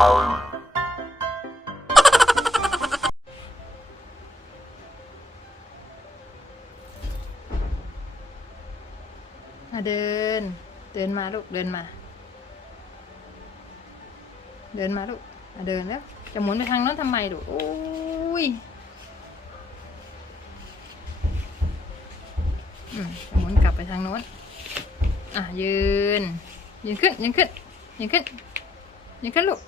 มาเดิน เดินมาลูก เดินมา เดินมาลูกมาเดินแล้ว จะหมุนไปทางโน้นทำไมลูกโอ้ยอืมจะหมุนกลับไปทางโน้น อะยืน ยืนขึ้น ยืนขึ้น ยืนขึ้น ยืนขึ้นลูก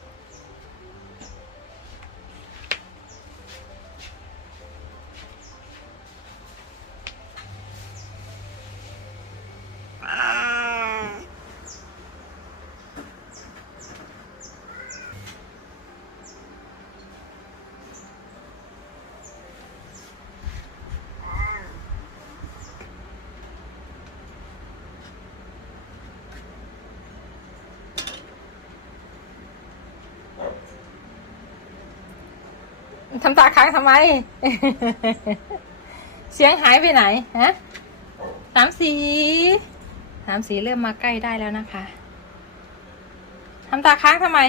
ทำตาค้างทำไม เสียงหายไปไหนฮะสามสีสามสีเริ่มมาใกล้ได้แล้วนะคะทำตาค้างทำไม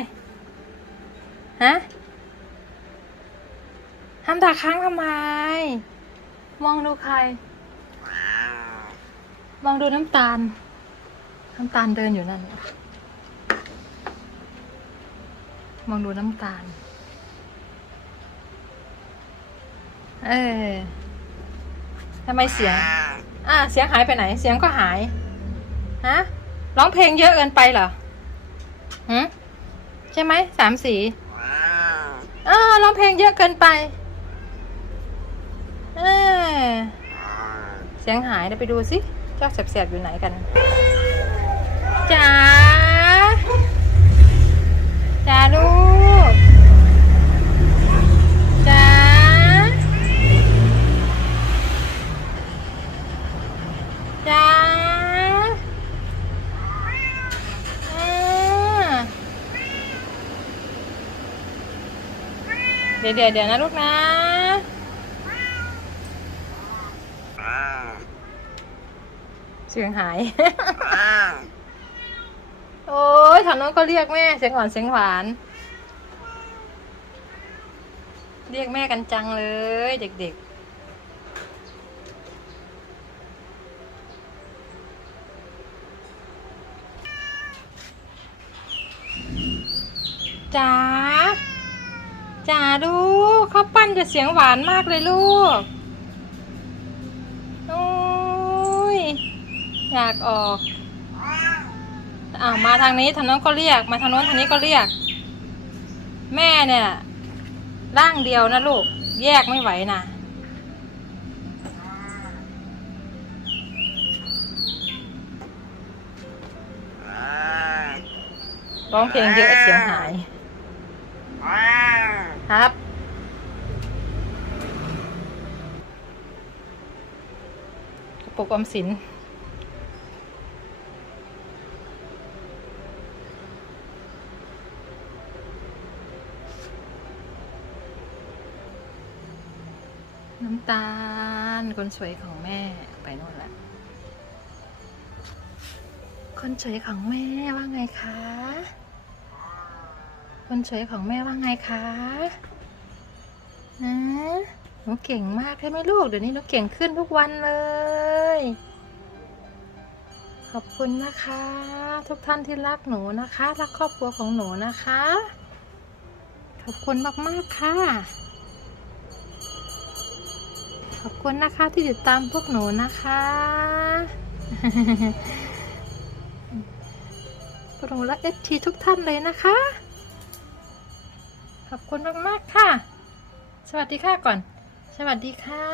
ฮะทำตาค้างทำไม มองดูใคร มองดูน้ำตาล น้ำตาลเดินอยู่นั่น มองดูน้ำตาล เออทำไมเสียง อ่า เสียงหายไปไหน เสียงก็หาย ฮะ ร้องเพลงเยอะเกินไปเหรอหืมใช่ไหม สามสีอ่าร้องเพลงเยอะเกินไปเออเสียงหายเดี๋ยวไปดูสิ เจ้าแสบๆอยู่ไหนกันจ๋าจ๋าลูก จ๋า จ๋าอ่า เดี๋ยวเดี๋ยวเดี๋ยวนะลูกนะ เสียงหาย โอ้ยทางโน้นก็เรียกแม่ เสียงหวานเสียงหวาน เรียกแม่กันจังเลย เด็ก ๆจ๋า จ๋าลูกข้าปั้นจะเสียงหวานมากเลยลูกโอ้ยอยากออกอ้าวมาทางนี้ทางโน้นก็เรียก มาทางโน้นทางนี้ก็เรียก แม่เนี่ยร่างเดียวนะลูก แยกไม่ไหวนะร้องเพลงเยอะเสียงหาย ครับ กระปุกออมสิน น้ำตาล คนสวยของแม่ไปโน่นละ คนสวยของแม่ว่าไงคะ คนสวยของแม่ว่าไงคะนะหนูเก่งมากใช่ไหมลูก เดี๋ยวนี้หนูเก่งขึ้นทุกวันเลย ขอบคุณนะคะ ทุกท่านที่รักหนูนะคะ รักครอบครัวของหนูนะคะ ขอบคุณมากๆค่ะ ขอบคุณนะคะที่ติดตามพวกหนูนะคะพวกหนูและเอทีทุกท่านเลยนะคะ อบคุณมากๆค่ะ สวัสดีค่ะก่อน สวัสดีค่ะ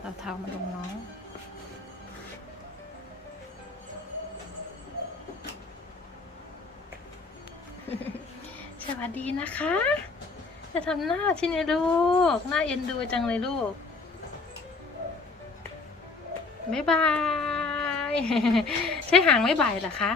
เราเท้ามาลงน้องสวัสดีนะคะ จะทำหน้าที่นี่ลูก หน้าเอ็นดูจังเลยลูก บ๊ายบาย ใช่หางไม่บายเหรอคะ